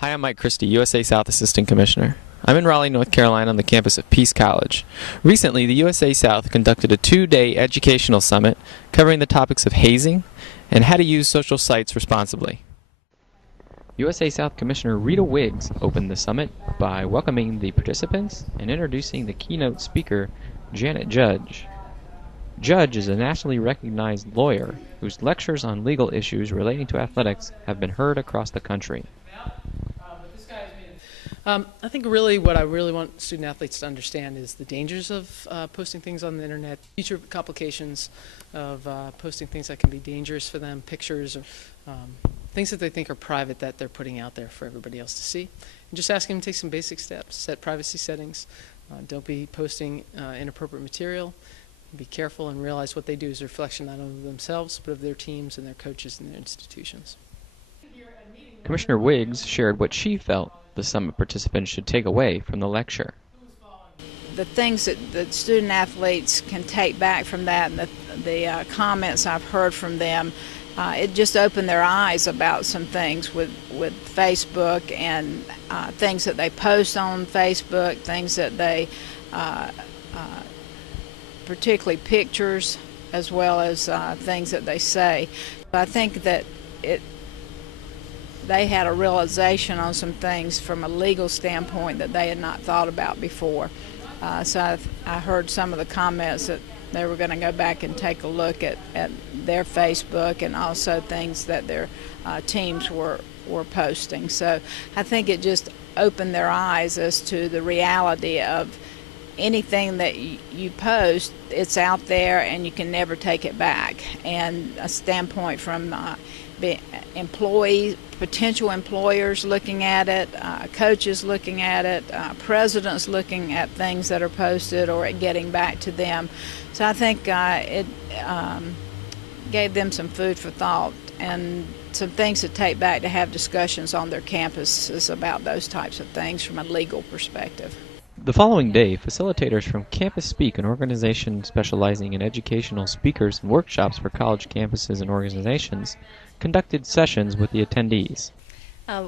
Hi, I'm Mike Christie, USA South Assistant Commissioner. I'm in Raleigh, North Carolina on the campus of Peace College. Recently, the USA South conducted a 2-day educational summit covering the topics of hazing and how to use social sites responsibly. USA South Commissioner Rita Wiggs opened the summit by welcoming the participants and introducing the keynote speaker, Janet Judge. Judge is a nationally recognized lawyer whose lectures on legal issues relating to athletics have been heard across the country. I think really what I really want student athletes to understand is the dangers of posting things on the internet, future complications of posting things that can be dangerous for them, pictures or things that they think are private that they're putting out there for everybody else to see. And just asking them to take some basic steps, set privacy settings, don't be posting inappropriate material, be careful and realize what they do is a reflection not only of themselves but of their teams and their coaches and their institutions. Commissioner Wiggs shared what she felt the summit participants should take away from the lecture. The things that student athletes can take back from that and the comments I've heard from them, it just opened their eyes about some things with Facebook and things that they post on Facebook, things that they, particularly pictures, as well as things that they say. I think that they had a realization on some things from a legal standpoint that they had not thought about before. So I heard some of the comments that they were going to go back and take a look at their Facebook and also things that their teams were posting. So I think it just opened their eyes as to the reality of anything that you post, it's out there and you can never take it back. And a standpoint from employees, potential employers looking at it, coaches looking at it, presidents looking at things that are posted or getting back to them. So I think it gave them some food for thought and some things to take back to have discussions on their campuses about those types of things from a legal perspective. The following day, facilitators from CAMPUSPEAK, an organization specializing in educational speakers and workshops for college campuses and organizations, conducted sessions with the attendees.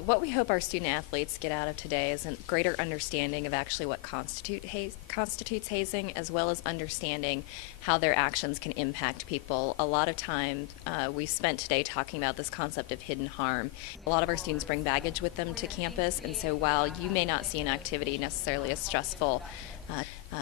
What we hope our student athletes get out of today is a greater understanding of actually what constitutes hazing, as well as understanding how their actions can impact people. A lot of time we spent today talking about this concept of hidden harm. A lot of our students bring baggage with them to campus, and so while you may not see an activity necessarily as stressful,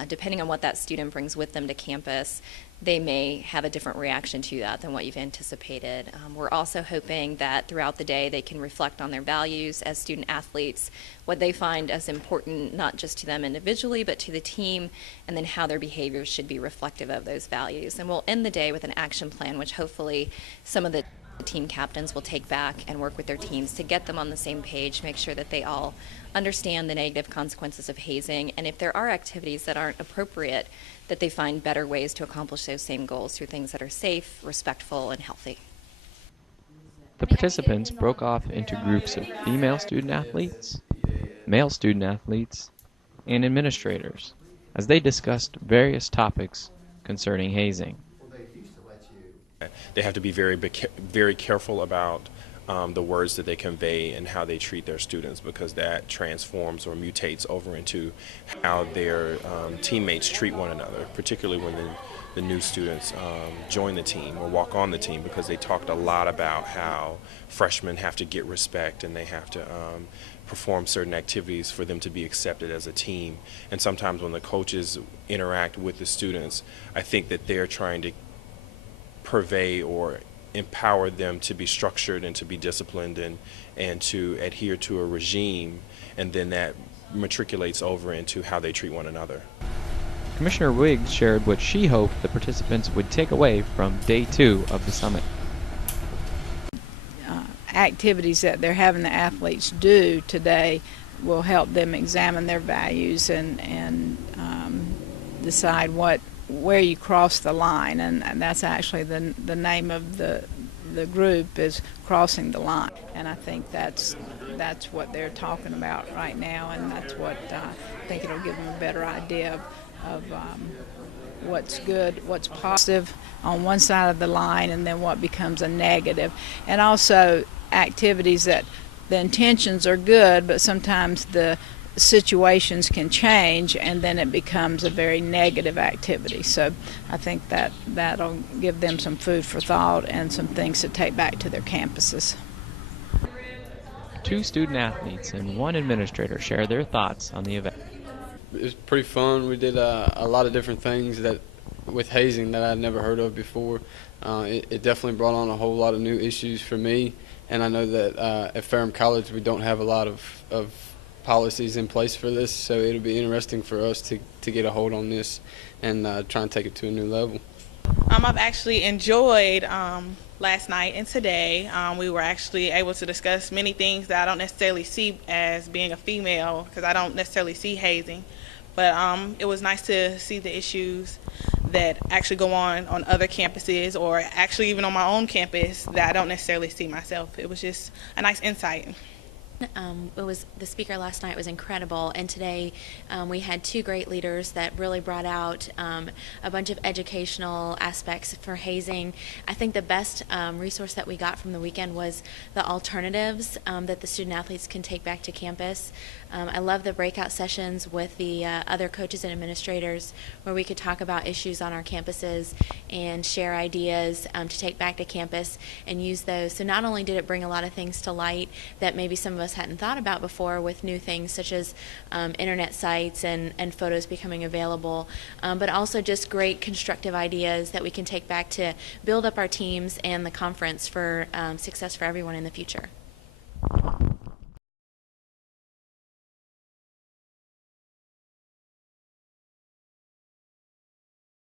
depending on what that student brings with them to campus, they may have a different reaction to that than what you've anticipated. We're also hoping that throughout the day they can reflect on their values as student athletes, what they find as important not just to them individually but to the team, and then how their behaviors should be reflective of those values. And we'll end the day with an action plan which hopefully some of the team captains will take back and work with their teams to get them on the same page, make sure that they all understand the negative consequences of hazing, and if there are activities that aren't appropriate, that they find better ways to accomplish those same goals through things that are safe, respectful, and healthy. The participants broke off into groups of female student athletes, male student athletes, and administrators as they discussed various topics concerning hazing. They have to be very careful about the words that they convey and how they treat their students, because that transforms or mutates over into how their teammates treat one another, particularly when the new students join the team or walk on the team, because they talked a lot about how freshmen have to get respect and they have to perform certain activities for them to be accepted as a team. And sometimes when the coaches interact with the students, I think that they're trying to purvey or empower them to be structured and to be disciplined and to adhere to a regime, and then that matriculates over into how they treat one another. Commissioner Wiggs shared what she hoped the participants would take away from Day 2 of the summit. Activities that they're having the athletes do today will help them examine their values and decide where you cross the line, and that's actually the name of the group is Crossing the Line, and I think that's what they're talking about right now, and that's what I think it'll give them a better idea of what's good, what's positive on one side of the line, and then what becomes a negative, and also activities that the intentions are good, but sometimes the situations can change and then it becomes a very negative activity. So I think that that'll give them some food for thought and some things to take back to their campuses. 2 student athletes and 1 administrator share their thoughts on the event. It was pretty fun. We did a lot of different things that with hazing that I'd never heard of before. It definitely brought on a whole lot of new issues for me, and I know that at Ferrum College we don't have a lot of policies in place for this, so it'll be interesting for us to get a hold on this and try and take it to a new level. I've actually enjoyed last night and today. We were actually able to discuss many things that I don't necessarily see as being a female, because I don't necessarily see hazing. But it was nice to see the issues that actually go on other campuses, or actually even on my own campus, that I don't necessarily see myself. It was just a nice insight. The speaker last night was incredible, and today we had 2 great leaders that really brought out a bunch of educational aspects for hazing. I think the best resource that we got from the weekend was the alternatives that the student athletes can take back to campus. I love the breakout sessions with the other coaches and administrators where we could talk about issues on our campuses and share ideas to take back to campus and use those. So not only did it bring a lot of things to light that maybe some of us hadn't thought about before with new things such as internet sites and photos becoming available, but also just great constructive ideas that we can take back to build up our teams and the conference for success for everyone in the future.